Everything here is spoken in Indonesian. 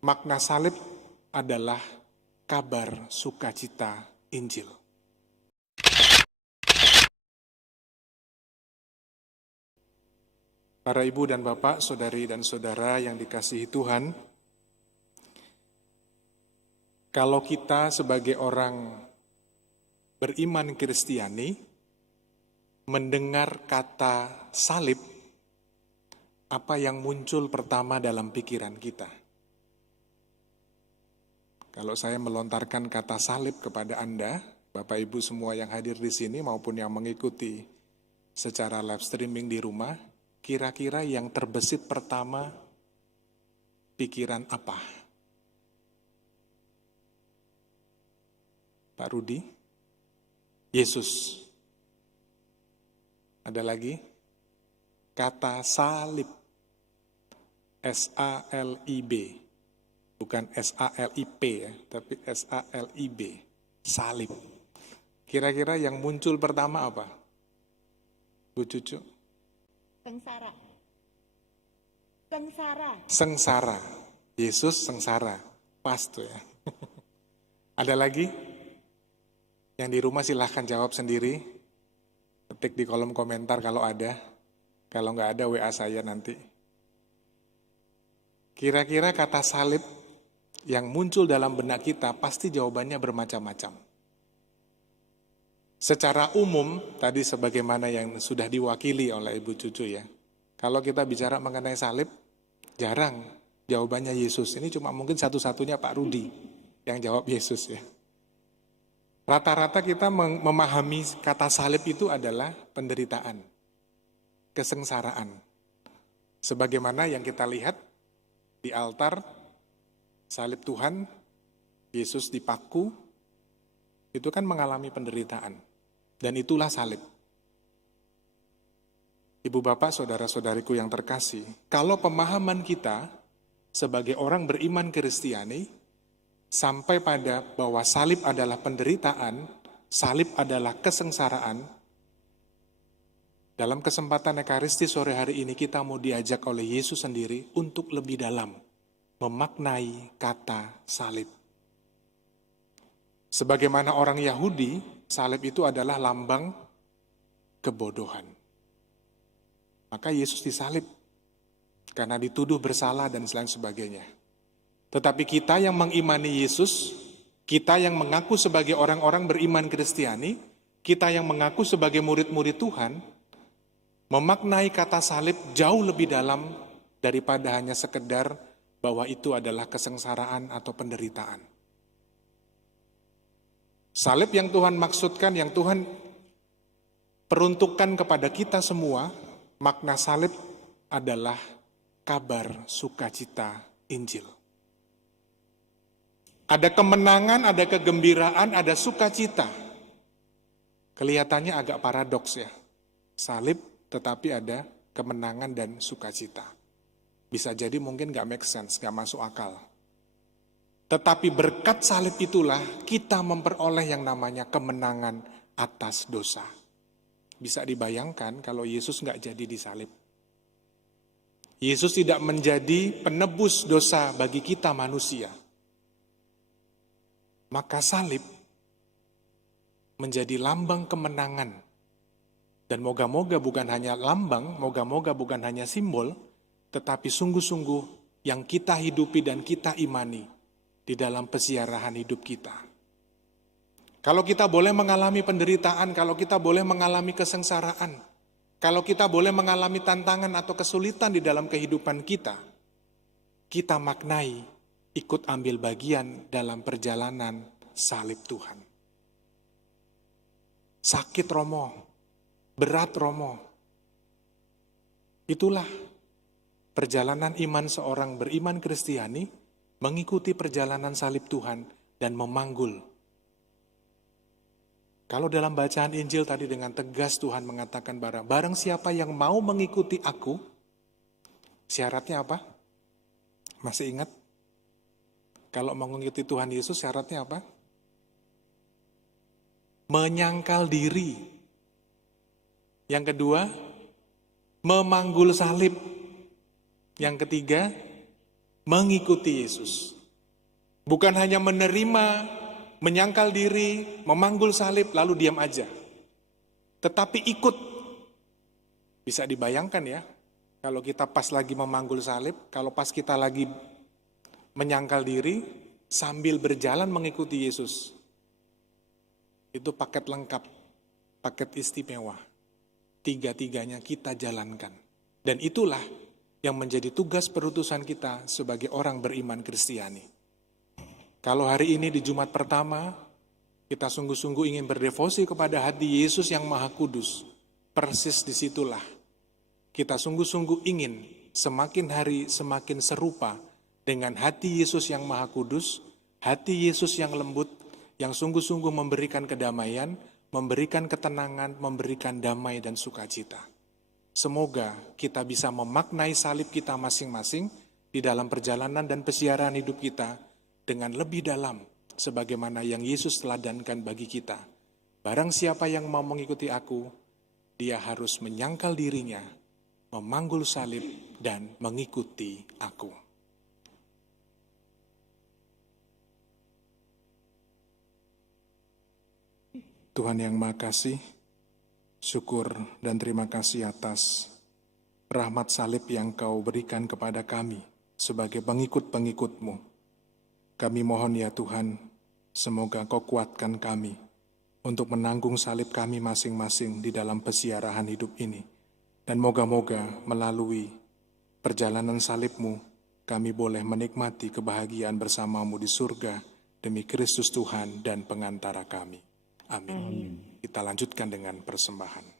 Makna salib adalah kabar sukacita Injil. Para ibu dan bapak, saudari dan saudara yang dikasihi Tuhan, kalau kita sebagai orang beriman Kristiani mendengar kata salib, apa yang muncul pertama dalam pikiran kita? Kalau saya melontarkan kata salib kepada Anda, Bapak Ibu semua yang hadir di sini maupun yang mengikuti secara live streaming di rumah, kira-kira yang terbesit pertama pikiran apa? Pak Rudi? Yesus. Ada lagi? Kata salib. S-A-L-I-B. Bukan S-A-L-I-P ya, tapi S-A-L-I-B. Salib. Kira-kira yang muncul pertama apa? Bu Cucu? Sengsara. Sengsara. Sengsara. Yesus sengsara. Pas tuh ya. Ada lagi? Yang di rumah silahkan jawab sendiri. Ketik di kolom komentar kalau ada. Kalau nggak ada WA saya nanti. Kira-kira kata salib yang muncul dalam benak kita pasti jawabannya bermacam-macam. Secara umum, tadi sebagaimana yang sudah diwakili oleh Ibu Cucu ya. Kalau kita bicara mengenai salib, jarang jawabannya Yesus. Ini cuma mungkin satu-satunya Pak Rudi yang jawab Yesus ya. Rata-rata kita memahami kata salib itu adalah penderitaan, kesengsaraan. Sebagaimana yang kita lihat di altar, salib Tuhan, Yesus dipaku, itu kan mengalami penderitaan. Dan itulah salib. Ibu bapak, saudara-saudariku yang terkasih, kalau pemahaman kita sebagai orang beriman Kristiani, sampai pada bahwa salib adalah penderitaan, salib adalah kesengsaraan, dalam kesempatan Ekaristi sore hari ini kita mau diajak oleh Yesus sendiri untuk lebih dalam memaknai kata salib. Sebagaimana orang Yahudi, salib itu adalah lambang kebodohan. Maka Yesus disalib karena dituduh bersalah dan lain sebagainya. Tetapi kita yang mengimani Yesus, kita yang mengaku sebagai orang-orang beriman Kristiani, kita yang mengaku sebagai murid-murid Tuhan, memaknai kata salib jauh lebih dalam daripada hanya sekedar bahwa itu adalah kesengsaraan atau penderitaan. Salib yang Tuhan maksudkan, yang Tuhan peruntukkan kepada kita semua, makna salib adalah kabar sukacita Injil. Ada kemenangan, ada kegembiraan, ada sukacita. Kelihatannya agak paradoks ya. Salib tetapi ada kemenangan dan sukacita. Bisa jadi mungkin gak make sense, gak masuk akal. Tetapi berkat salib itulah kita memperoleh yang namanya kemenangan atas dosa. Bisa dibayangkan kalau Yesus gak jadi disalib. Yesus tidak menjadi penebus dosa bagi kita manusia. Maka salib menjadi lambang kemenangan. Dan moga-moga bukan hanya lambang, moga-moga bukan hanya simbol, tetapi sungguh-sungguh yang kita hidupi dan kita imani di dalam pesiarahan hidup kita. Kalau kita boleh mengalami penderitaan, kalau kita boleh mengalami kesengsaraan, kalau kita boleh mengalami tantangan atau kesulitan di dalam kehidupan kita, kita maknai, ikut ambil bagian dalam perjalanan salib Tuhan. Sakit Romo, berat Romo. Itulah perjalanan iman seorang beriman Kristiani mengikuti perjalanan salib Tuhan dan memanggul. Kalau dalam bacaan Injil tadi dengan tegas Tuhan mengatakan barang siapa yang mau mengikuti aku, syaratnya apa? Masih ingat? Kalau mengikuti Tuhan Yesus syaratnya apa? Menyangkal diri. Yang kedua, memanggul salib. Yang ketiga, mengikuti Yesus. Bukan hanya menerima, menyangkal diri, memanggul salib lalu diam aja. Tetapi ikut. Bisa dibayangkan ya, kalau kita pas lagi memanggul salib, kalau pas kita lagi menyangkal diri, sambil berjalan mengikuti Yesus. Itu paket lengkap, paket istimewa. Tiga-tiganya kita jalankan. Dan itulah yang menjadi tugas perutusan kita sebagai orang beriman Kristiani. Kalau hari ini di Jumat pertama, kita sungguh-sungguh ingin berdevosi kepada hati Yesus yang Maha Kudus. Persis disitulah kita sungguh-sungguh ingin semakin hari semakin serupa dengan hati Yesus yang Maha Kudus, hati Yesus yang lembut, yang sungguh-sungguh memberikan kedamaian, memberikan ketenangan, memberikan damai dan sukacita. Semoga kita bisa memaknai salib kita masing-masing di dalam perjalanan dan pesiaran hidup kita dengan lebih dalam sebagaimana yang Yesus teladankan bagi kita. Barang siapa yang mau mengikuti aku, dia harus menyangkal dirinya, memanggul salib dan mengikuti aku. Tuhan yang Maha Kasih, syukur dan terima kasih atas rahmat salib yang Kau berikan kepada kami sebagai pengikut-pengikut-Mu. Kami mohon ya Tuhan, semoga Kau kuatkan kami untuk menanggung salib kami masing-masing di dalam pesiarahan hidup ini. Dan moga-moga melalui perjalanan salib-Mu, kami boleh menikmati kebahagiaan bersama-Mu di surga demi Kristus Tuhan dan pengantara kami. Amin. Kita lanjutkan dengan persembahan.